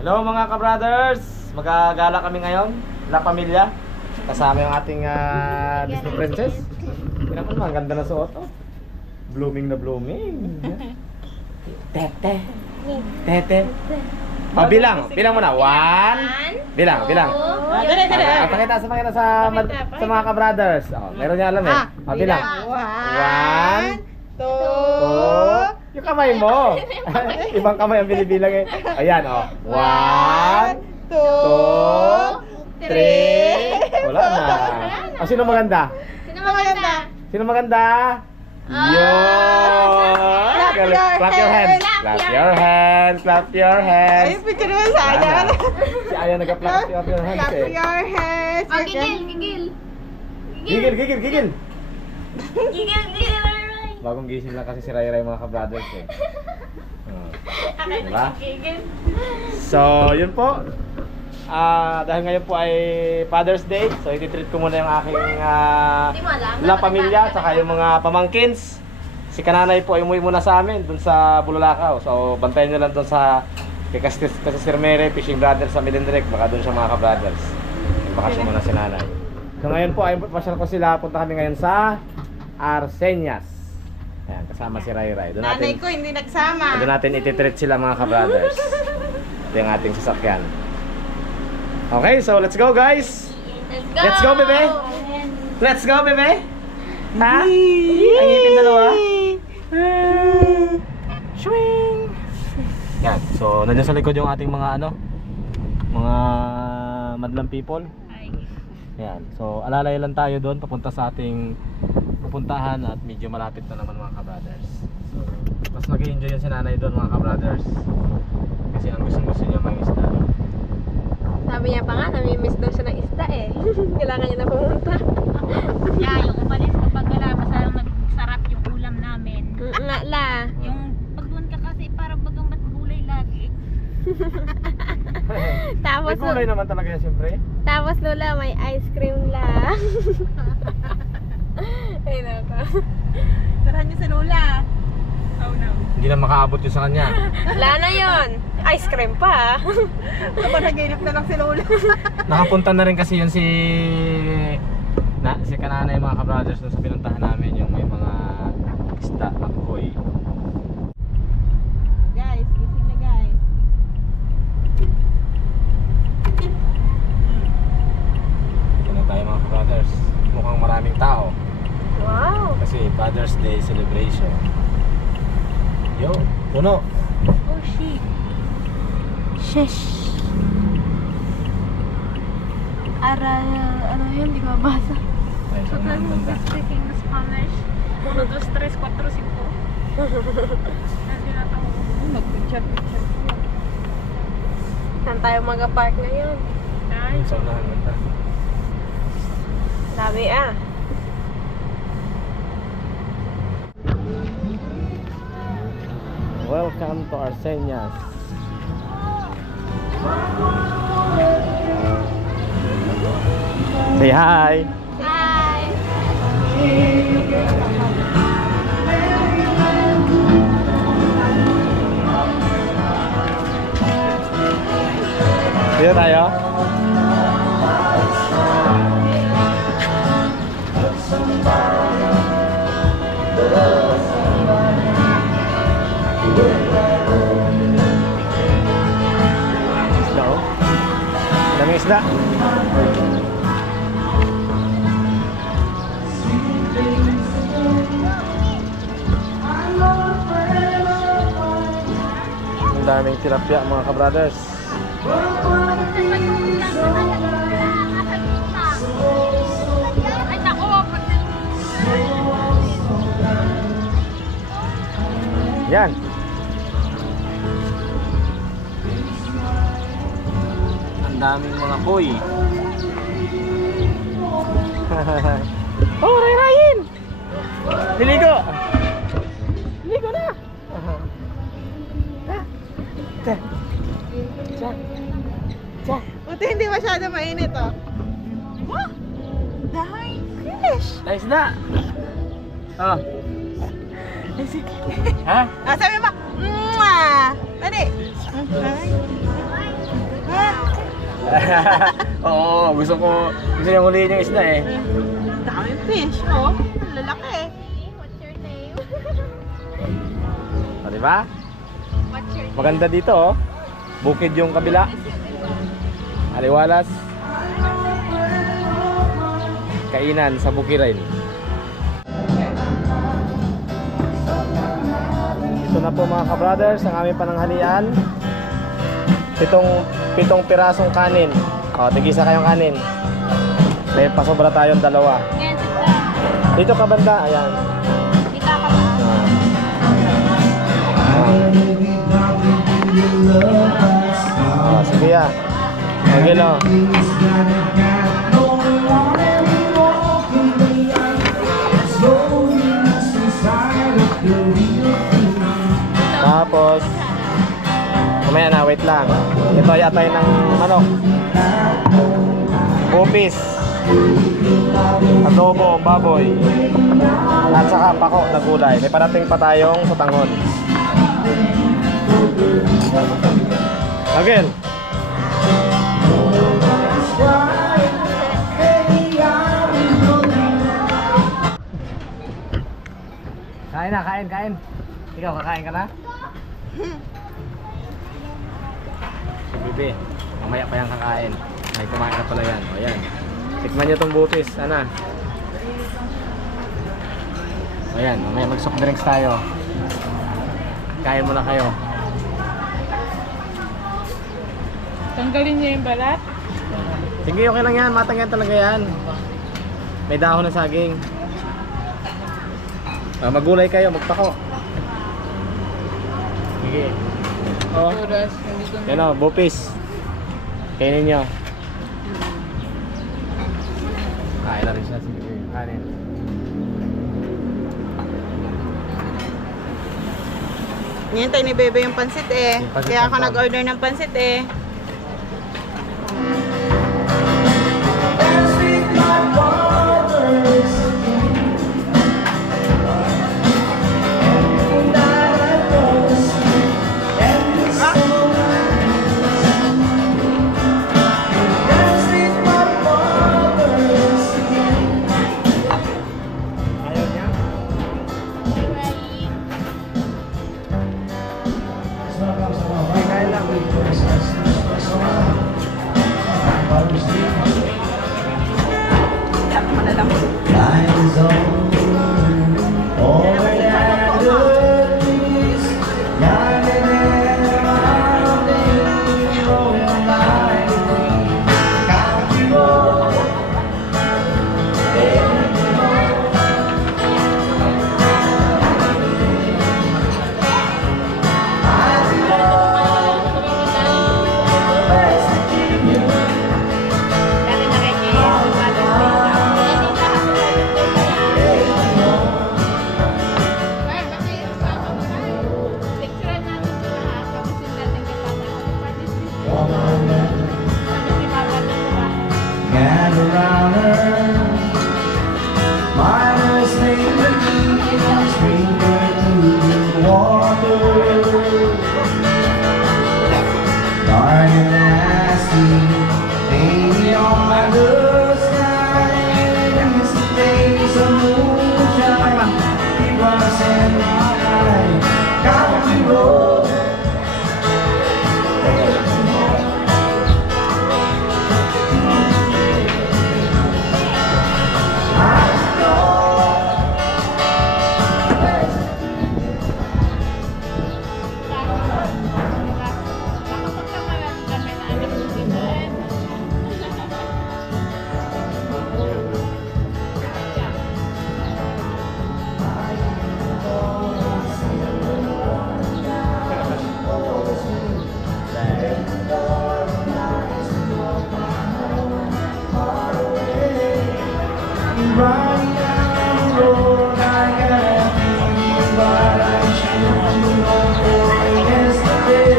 Hello mga ka-brothers! Magagala kami ngayon, La Pamilya. Kasama yung ating Disney Princess. Tingnan mo naman, ang ganda na suot. Oh. Blooming na blooming. Tete. Tete. Oh, bilang mo na. One. Bilang. Pakita sa mga ka-brothers. Oh, meron niya alam eh. Oh, bilang. One. Two. Yung kamay mo. Ibang kamay ang binibilang eh. Ayan oh. One. Two. Three. Wala na. Oh, sino maganda? Sino maganda? Yun! Clap your hands! Clap your hands! Clap your hands! Ay, picture naman sa Ayan. Si Ayan nag-clap your hands Clap eh. your hands. Oh, gigil. Gigil! Gigil, alright. Bagong gising lang kasi si Ray mga ka-brothers eh. Diba? Gigil. So, yun po. Dahil ngayon po ay Father's Day, so i-treat ko muna yung aking La Pamilya saka yung mga pamangkins. Si Kananay po ay umuwi muna sa amin dun sa Bulalakaw. So bantayan nyo lang dun sa kasi Sir Mere, Fishing Brothers sa Milindrek. Baka dun siya mga ka-brothers. Bakasyon muna si Nanay. So ngayon po ay pasyal ko sila. Punta kami ngayon sa Arseñas. Ayan, kasama si Ray. Nanay ko hindi nagsama. Doon natin i-treat sila mga ka-brothers. Ito yung ating sasakyan. Okay, so let's go guys. Let's go, bebe. Let's go, bebe. Ha? Ang ngipin dalawa. Swing. Yan. So, nandiyan sa likod yung ating mga mga madlang people. Yan. So, alalay lang tayo doon papunta sa ating pupuntahan at medyo malapit na naman mga ka-brothers. So, mas mag-enjoy yun si Nanay doon mga ka-brothers. Kasi ang gusto niya mangisda. Sabi niya pa nga, namimiss daw siya ng isda eh. Kailangan niya na pumunta. Yeah, yung umalis kapag wala, masyadong nagsarap yung ulam namin. Nga la. Yung pag doon ka kasi parang bagang ba't gulay lagi. Tapos, May kulay naman talaga yan siyempre. tapos Lola, may ice cream la. Ay nako. Tarahan niyo sa Lola. Oh no. Hindi na makaabot yun sa kanya. Wala na yun. Ice cream pa. Kapag naginip na lang si Lola. Nakapunta na rin kasi yun si Kananay mga ka-brothers doon sa pinuntahan namin yung may mga isda, akoy. Guys, gising na guys. Dito na tayo mga ka-brothers. Mukhang maraming tao Wow. kasi Father's Day celebration. Yo, puno. Oh shit. Shesh. Ano yun? Di ko mabasa. Ay, so Total mo ganda. speaking Spanish. 1, 2, 3, 4, 5. Hindi na ako. Mag-picture. Saan tayo mag-park ngayon? Ay, Yung saunahan ganda. Sabi ah. Welcome to Arseñas. Say hi. Hi. Dito tayo. Isda oh. Daming isda. Ang daming tilapia mga ka-brothers. ay nako. Yan. Ang daming mga boy. Oh, ray-rayin! Liligo! Liligo na! Buti hindi masyado mainit oh. Oh! Dahil fish! Nice na! Oh. Ha? Sabi mo, mwah! Dali! Oo, gusto niyang huliin yung isda eh. Daming fish, oh. Lalaki. What's your name? O, diba? What's your name? Maganda dito oh. Bukid yung kabila. Aliwalas. Kainan sa Bukirin. Ito na po mga ka-brothers, ang aming pananghalian. Pitong pirasong kanin. O, tigisa kayong kanin. May pasobra tayong dalawa. Yan, sita. Dito ka banda, ayan. Kita ka ba? Sige ya. Okay lo. Tapos mamaya na, wait lang. Ito ay atay ng manok. Bupis. Adobo, baboy. At saka pako na gulay. May parating pa tayong sutanghon. Again. Kain na, kain. Ikaw, kakain ka na? Bibi, mamaya pa yung kakain. Ay, kumain na pala yan. O yan. Tikman nyo itong bupis. Ana. O yan, mamaya mag-soft drinks tayo. Kain muna kayo. Tanggalin niya yung balat. Sige, okay lang yan. Matang yan talaga yan. May dahon na saging. Magulay kayo, magpako. Sige. Oh. Oras, nandito na. Yan o, bupis. Kainin nyo. Kain na rin siya. Sige, kanin. Nihintay ni Bebe yung pansit eh. Yung pansit Kaya ako canton. nag-order ng pansit eh. Ayaw niya? Okay, kain lang. Dali na kay Jay. Picture natin sa lahat. Tapos yung dating kita na. Sabi si Papa na diba? Gather round her, miners name the key, sprinkler to the water. Dark and nasty, baby on the sky. It's the days of moonshine, keep us in line. Country road. Riding down the road, I got a feeling, but I should know for yesterday.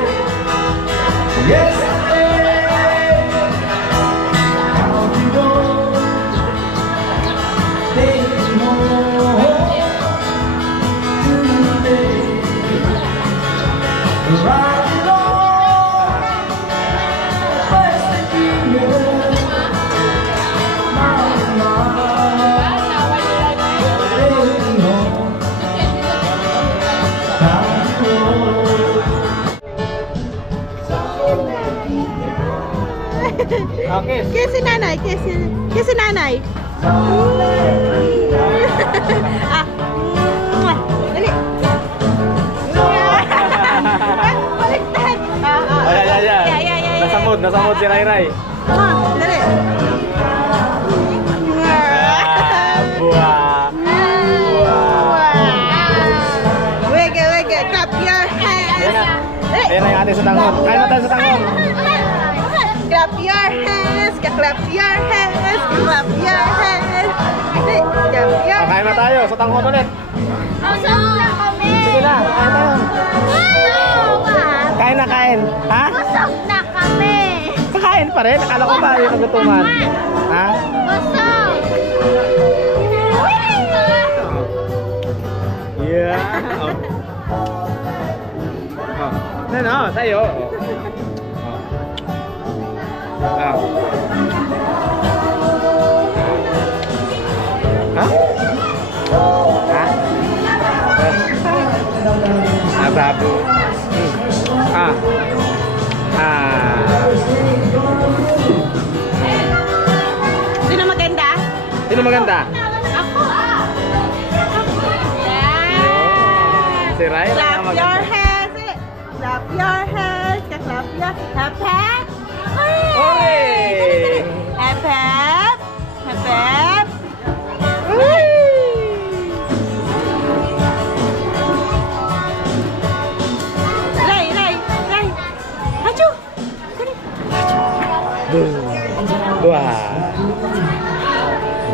Yesterday, country road, taking home today. Riding on West Virginia. Okay. Kiss si nanay, kiss si nanay. Ah. Mwah. Dali. Baliktad. Ay. Yeah. Nasa mood si Ray Ray. Dali. Buah. Wege, clap your hands. Ayan na yung ating sutangon. Kain na tayo sutangon. Clap your hands, clap your hands, clap your hands. Clap your Kain na tayo, sutangon ulit. Busog na kami! Sige na, kain tayo. Kain na kain. Ha? Busog na kami! Kakain pa rin? Akala ko ba yung nagutuman? Ha? Busog! Yeah. Ano, tayo. Ha? Babu. Sino maganda? Sino maganda? Ako. Si Ray? Clap your hands. Clap your hands. Clap your hap hap. Hooray! Hap hap. Hap hap. Ray. Hachu. Wah.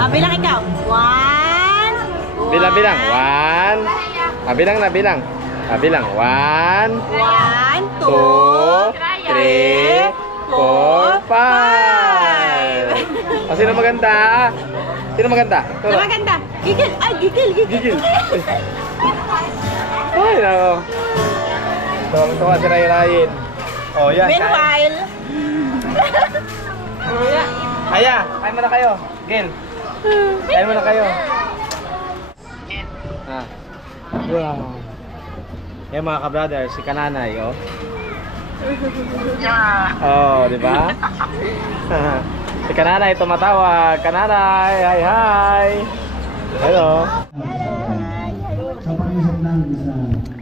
Bilang ikaw. 1. Bilang. One. Bilang na bilang. Bilang. 1, 1, 2, 3, 4, 5. Sino maganda? Sino maganda? Sino maganda? Gigil. Ay, gigil. Gigil. Ay, nako. Tuwang-tuwa si Ray-Rayin. Oh, yan. Meanwhile, Aya, kain muna kayo. Gil. Kain muna kayo. Wow. Yan mga ka-brother, si Kananay, oh. Oh, di ba? Si Kananay tumatawag. Kananay, hi. Hello. Sa pag-isip lang sa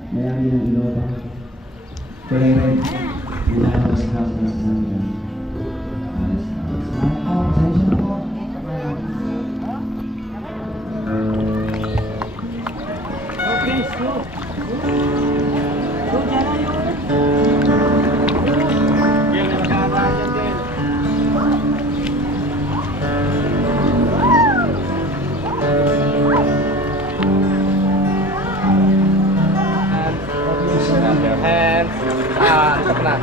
mayami ng Iloba, kulay red, nilalabas ka sa namin. Pasensya na po. Hands. Antok na.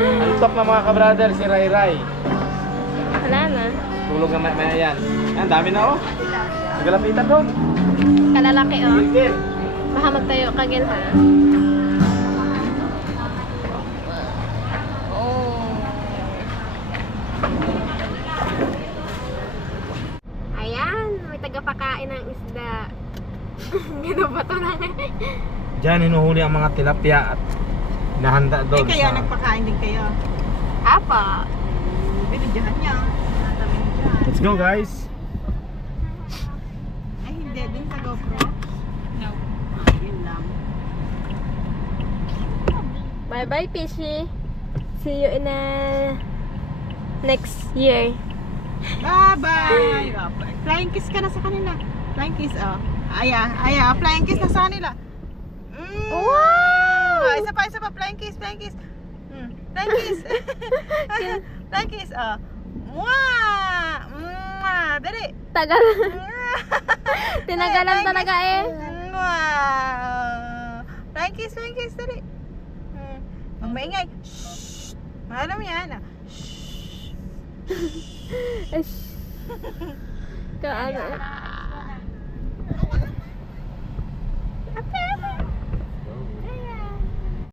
Antok na mga ka-brother, si Ray Ray. Wala na. Tulog na maya yan. Yan, dami na oh. Nagalapitan doon. Kalalaki oh. Gil. Baka magtayo ka, Gil, ha? Ayan, may tagapakain ng isda. Ginabato lang eh. Diyan hinuhuli ang mga tilapia at nahanda doon kayo, nagpakain din kayo. Apa? Binidyahan niya. Let's go guys. Ay, hindi. Dun sa GoPro. No. Yun lang. Bye-bye, Fishy. See you in next year. Bye-bye. Flying kiss ka na sa kanila. Flying kiss, oh. Aya. Flying kiss na sa kanila. Wow! Isa pa. Flying kiss. Flying kiss. Flying kiss, oh. Mwah! Dali. Tagal. Tinagalan talaga eh. Wow! Flying kiss, dali. Huwag maingay. Shhh! Mahal mo yan, ah. Shhh! Kaano.